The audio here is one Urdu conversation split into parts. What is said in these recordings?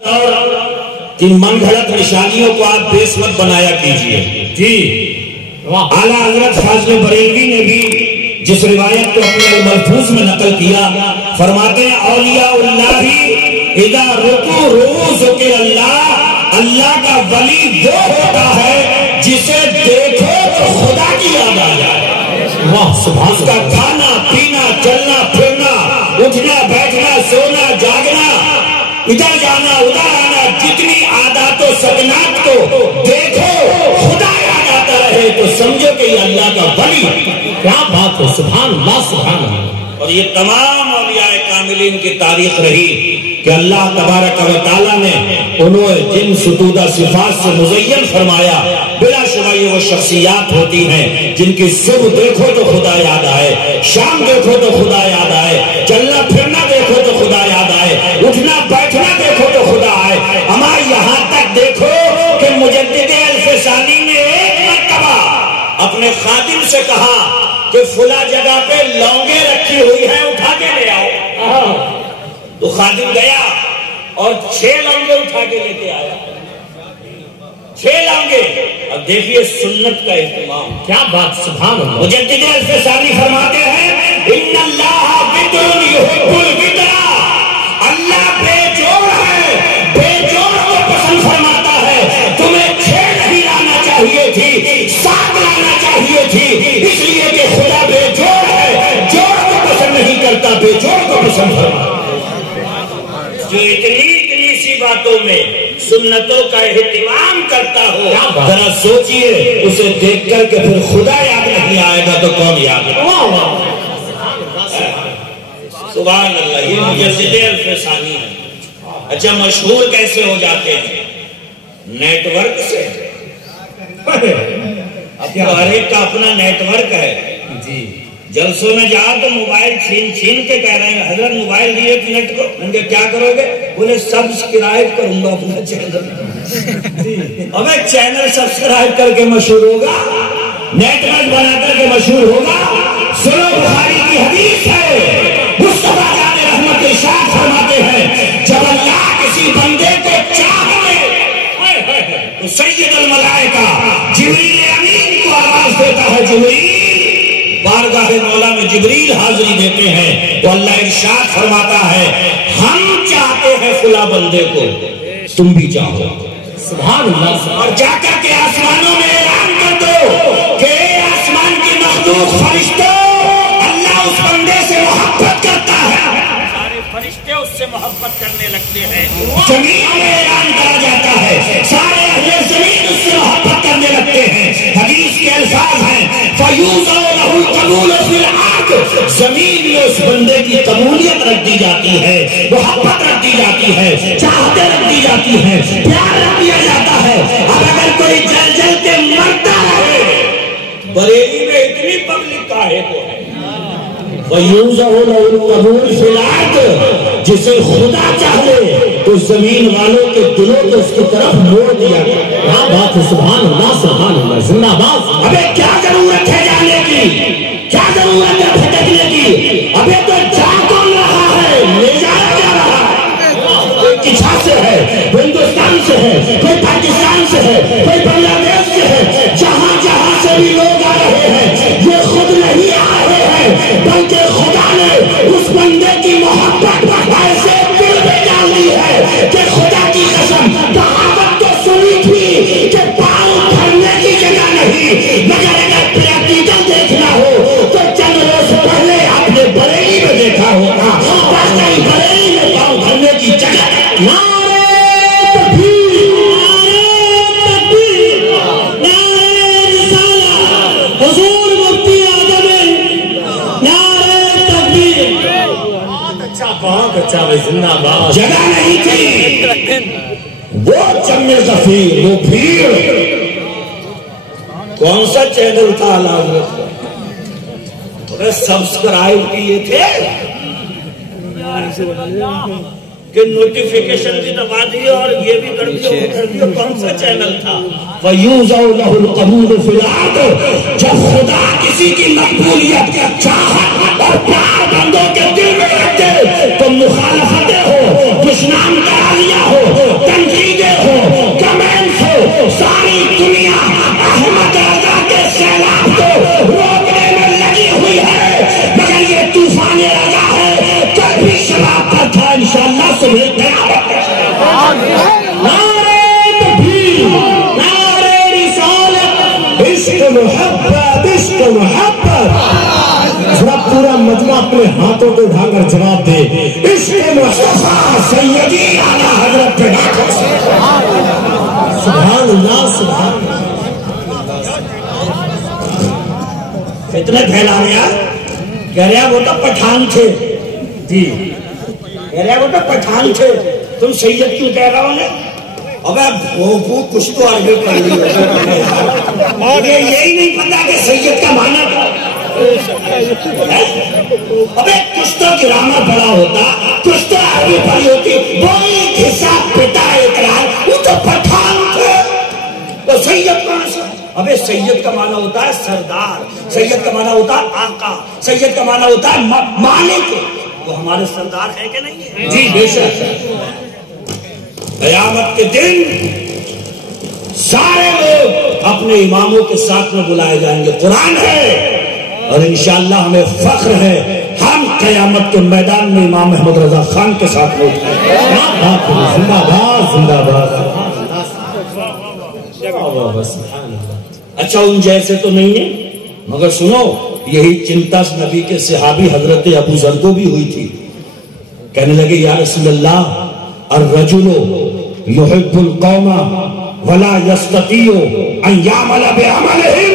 کہ من گھڑت نشانیوں کو آپ بیس مت بنایا کیجئے. جی اعلیٰ حضرت فاضل بریلوی نے بھی جس روایت کو اپنے الملفوظ میں نقل کیا فرماتے ہیں اولیاء اللہ اذا رکو روز کے اللہ کا ولی وہ ہوتا ہے جسے دیکھو تو خدا کی یاد آ جائے. اس کا کھانا پینا چلنا پھرنا اٹھنا بیٹھنا سونا جاگنا ادھر جانا ادھر آنا جتنی عادات و سکنات کو دیکھو خدا یاد آتا رہے تو سمجھو کہ یہ اللہ کا ولی. کیا بات ہے, سبحان اللہ سبحان اللہ. اور یہ تمام اولیاء کاملین کی تاریخ رہی کہ اللہ تبارک و تعالیٰ نے انہیں جن ستودہ صفات سے مزین فرمایا بلا شبہ یہ وہ شخصیات ہوتی ہیں جن کی صبح دیکھو تو خدا یاد آئے, شام دیکھو تو خدا یاد آئے, چلنا پھرنا دیکھو تو خدا یاد آئے, اٹھنا بیٹھنا دیکھو تو خدا آئے. اما یہاں تک دیکھو کہ مجدد الفسانی نے ایک مرتبہ اپنے خادم سے کہا کہ فلاں جگہ پہ لونگیں رکھی ہوئی ہیں اٹھا کے لے آؤ. تو خادم گیا اور 6 لونگے اٹھا کے لے کے آیا. 6 لونگے. اب دیکھیے سنت کا اہتمام. کیا بات, سبحان اللہ. مجدد الفسانی فرماتے ہیں ان اللہ بدر یحب البدر, اللہ بے جوڑ ہے, بے جوڑ کو پسند فرماتا ہے. تمہیں 6 نہیں لانا چاہیے تھی, 7 لانا چاہیے تھی, اس لیے کہ خدا بے جوڑ ہے, جوڑ کو پسند نہیں کرتا, بے جوڑ کو پسند فرماتا. جو اتنی سی باتوں میں سنتوں کا اہتمام کرتا ہو, ذرا سوچئے اسے دیکھ کر کے پھر خدا یاد نہیں آئے گا تو کون یاد ہے. سبحان اللہ. یہ مجدد الفسانی ہے. اچھا مشہور کیسے ہو جاتے ہیں؟ نیٹ ورک سے. اب ہر ایک کا اپنا نیٹ ورک ہے. جی جلسوں میں جا تو موبائل چھین کے کہہ رہے ہیں حضرت موبائل دیے 1 منٹ کو. ان کے کیا کرو گے؟ بولے سبسکرائب کروں گا اپنا چینل. ابے چینل سبسکرائب کر کے مشہور ہوگا, نیٹ ورک بنا کر کے مشہور ہوگا. سنو بخاری کی حدیث ہے, مصطفیٰ جان رحمت ارشاد فرماتے ہیں جب اللہ کسی بندے کو چاہے تو سید الملائکہ جبریل امین کو آواز دیتا ہے. جبریل بارگاہ مولا میں جبریل حاضری دیتے ہیں تو اللہ ارشاد فرماتا ہے ہم چاہتے ہیں فلاں بندے کو, تم بھی چاہو. سبحان اللہ. اور جا کر کے آسمانوں میں اعلان کر دو کہ آسمان کی مخلوق فرشتوں, اللہ اس بندے سے محبت کرتا ہے. سارے فرشتے اس سے محبت کرنے لگتے ہیں. زمین میں اعلان کرا جاتا ہے, سارے اہل زمین اس سے محبت کرنے لگتے ہیں. حدیث کے الفاظ ہیں فَيُوزَوْ لَهُ الْقَبُولُ فِي الْعَرْضِ, زمین میں اس بندے کی قبولیت رکھ دی جاتی ہے, محبت رکھ دی جاتی ہے, چاہتے رکھ دی جاتی ہے, پیار رکھ دیا جاتا ہے. اب اگر کوئی جل جل کے مرتا ہے, بریلی میں اتنی پبلک کاہے کو ہے. فَيُوزَوْ لَهُ الْقَبُولُ فِي الْعَرْضِ, جسے خدا چاہے تو زمین والوں کے دلوں کو اس کی طرف موڑ دیا. کیا بات ہے, سبحان اللہ سبحان اللہ. زندہ باد. ابے کیا ضرورت ہے جانے کی, کیا ضرورت ہے بھٹکنے کی؟ ابے تو جا کون رہا ہے, لے جایا جا رہا ہے. کوئی کچھا سے ہے, کوئی ہندوستان سے ہے, کوئی پاکستان سے ہے, کوئی بنگلہ دیش سے ہے, جہاں سے بھی لوگ آ رہے ہیں یہ خود نہیں آ رہے ہیں بلکہ خدا نے اس بندے کی محبت ایسے دل میں ڈالی ہے کہ خدا کی قسم کہاوت تو سنی تھی کہ پاؤں بھرنے کی جگہ نہیں, مگر اگر پریکٹیکل دیکھنا ہو تو چند روز پہلے آپ نے بریلی میں دیکھا ہوگا. واقعی بریلی میں پاؤں بھرنے کی جگہ. جگہ نہیں تھی, وہ جمع ظفیر, وہ بھیڑ. کون سا چینل تھا حضرت سبسکرائب کیے تھے کہ نوٹیفیکیشن بھی دبا دی اور یہ بھی کر دیا. کون سا چینل تھا؟ فَيُوزَوْ لَهُ الْقَبُولُ فِي الْعَرْضِ, جب خدا کسی کی مقبولیت چاہت اور پیار بندوں کے دل میں رکھتے تو مخالفتیں ہو, دشنام کرا لیا ہو, اپنے ہاتھوں کو اٹھا کر جواب دے، عشق مصطفیٰ سیدی اعلیٰ حضرت پہ ڈاکو سے۔ سبحان اللہ سبحان اللہ۔ اتنے پھیلا رہا، کہہ رہا وہ تو پٹھان تھے جی، کہہ رہا وہ تو پٹھان تھے، تم سید کیوں کہہ رہا ہو نے؟ ابے بھوپو کچھ تو آگے کر لی، مجھے یہی نہیں پتا کہ سید کا معنی تھا۔ ابے کچھ تو گرامر پڑا ہوتا، کچھ تو عربی پڑھی ہوتی، وہی حساب پتا اقرار، وہ تو پٹھان تھے، وہ سید کہاں سے؟ ابے سید کا معنی ہوتا ہے سردار، سید کا معنی ہوتا ہے آقا، سید کا معنی ہوتا ہے مالک۔ وہ ہمارے سردار ہے کہ نہیں ہے؟ جی بے شک۔ قیامت کے دن سارے لوگ اپنے اماموں کے ساتھ میں بلائے جائیں گے، قرآن ہے، اور انشاءاللہ ہمیں فخر ہے ہم قیامت کے میدان میں امام احمد رضا خان کے ساتھ میں اٹھائیں۔ زندہ باد زندہ باد۔ اچھا ان جیسے تو نہیں ہے، مگر سنو یہی چنتا نبی کے صحابی حضرت ابو ذر کو بھی ہوئی تھی، کہنے لگے یا رسول اللہ الرجل يحب القوم ولا يستطيع ان يعمل بعملهم،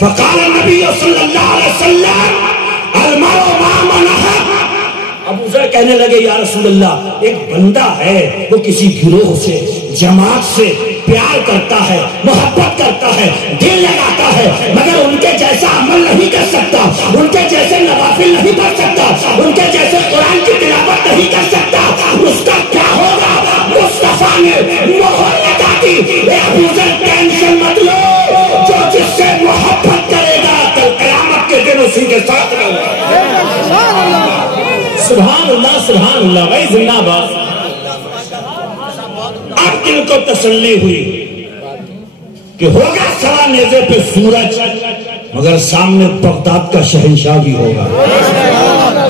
فقال النبي صلی اللہ علیہ وسلم المرء مع من احب۔ ابو ذر کہنے لگے یا رسول اللہ ایک بندہ ہے وہ کسی گروہ سے جماعت سے پیار کرتا ہے، محبت کرتا ہے، دل لگاتا ہے، مگر ان کے جیسا عمل نہیں کر سکتا، ان کے جیسے نوافل نہیں پڑھ سکتا، ان کے جیسے قرآن کی تلاوت نہیں کر سکتا، اس کا کیا ہوگا؟ مصطفیٰ نے مہر لگا دی، اے ابو ذر ٹینشن مت لو، جو جس سے محبت کرے گا کل قیامت کے دن اسی کے ساتھ رہے۔ سبحان اللہ سبحان اللہ بھائی زندہ باد۔ اب دل کو تسلی ہوئی کہ ہوگا سوا نیزے پہ سورج، مگر سامنے بغداد کا شہنشاہ بھی ہوگا،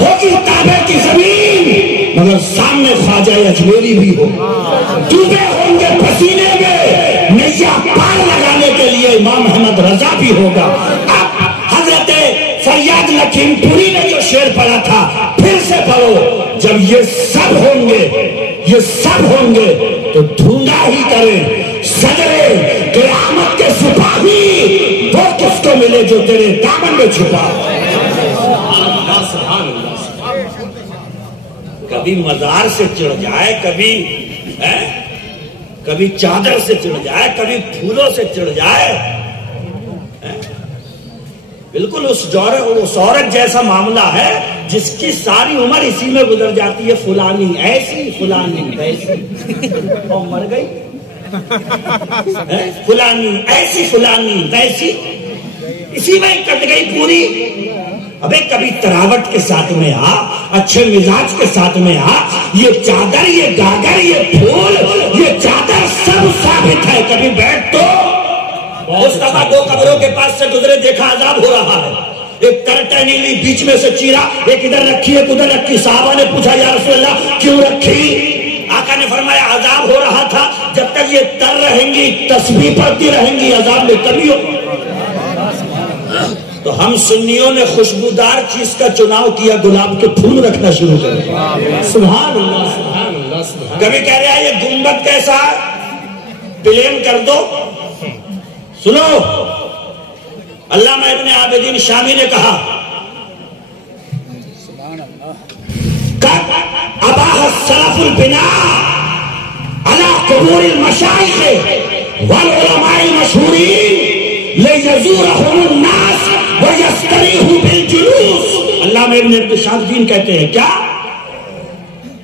ہوگی کعبے کی زمین، مگر سامنے خواجہ اجمیری بھی ہوگا، ڈوبے ہوں گے پسینے میں، نیا پار لگانے کے لیے امام احمد رضا بھی ہوگا۔ اب حضرت فریاد لکھیم پوری نے جو شعر پڑھا تھا پھر سے پڑھو، جب یہ سب ہوں گے، یہ سب ہوں گے تو ڈھونڈا ہی کریں صدرے قیامت کے سپاہی، وہ کس کو ملے جو تیرے دامن میں چھپا۔ کبھی مزار سے چڑھ جائے، کبھی چادر سے چڑھ جائے، کبھی پھولوں سے چڑھ جائے، بالکل اس عورت جیسا معاملہ ہے جس کی ساری عمر اسی میں گزر جاتی ہے، فلانی ایسی فلانی ویسی، اور مر گئی، فلانی ایسی فلانی ویسی، اسی میں کٹ گئی پوری۔ ابے کبھی تراوٹ کے ساتھ میں آ، اچھے مزاج کے ساتھ میں آ، یہ چادر، یہ گاگر، یہ پھول، یہ چادر سب ثابت ہے، کبھی بیٹھ تو مصطفیٰ دو قبروں کے پاس سے گزرے، دیکھا عذاب ہو رہا ہے، ایک کرٹن نیلی بیچ میں سے چیرا، ایک ادھر رکھی ایک ادھر رکھی، صحابہ نے پوچھا یا رسول اللہ کیوں رکھی؟ آقا نے فرمایا عذاب ہو رہا تھا، جب تک یہ تر رہیں گی تسبیح پڑھتی رہیں گی عذاب میں کمی ہو۔ تو ہم سنیوں نے خوشبودار چیز کا چناؤ کیا، گلاب کے پھول رکھنا شروع کر دیا۔ سبحان اللہ سبحان اللہ سبحان۔ کبھی کہہ رہا ہے یہ گنبد کیسا ہے، پلین کر دو۔ سنو علامہ ابن عابدین شامی نے کہا اباح السلف البناء على قبور المشائخ والعلماء المشهورين ليزورهم الناس ويستريحوا بالجلوس۔ علامہ ابن عابدین کہتے ہیں کیا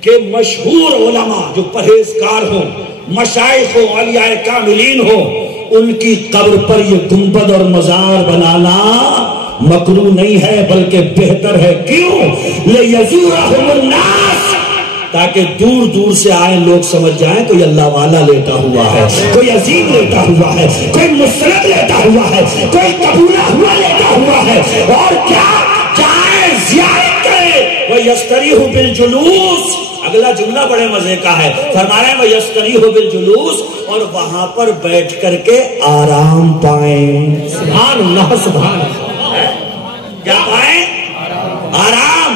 کہ مشہور علماء جو پرہیزگار ہوں، مشائخ ہو، اولیاء کاملین ہو، ان کی قبر پر یہ گنبد اور مزار بنانا مکروہ نہیں ہے بلکہ بہتر ہے۔ کیوں؟ لِيَزُورَهُمُ النَّاسِ، تاکہ دور دور سے آئے لوگ سمجھ جائیں کوئی اللہ والا لیٹا ہوا ہے، کوئی عظیم لیٹا ہوا ہے، کوئی مسند لیٹا ہوا ہے، کوئی قبولہ ہوا لیٹا ہوا ہے، اور کیا جائیں زیارت کرے۔ وَيَسْتَرِيحُ بِالْجُلُوسِ، اگلا جملہ بڑے مزے کا ہے، فرما رہے ہیں وَيَسْتَرِيحُ بِالْجُلُوسِ، اور وہاں پر بیٹھ کر کے آرام پائیں۔ سبحان اللہ سبحان اللہ۔ کیا پائیں؟ آرام۔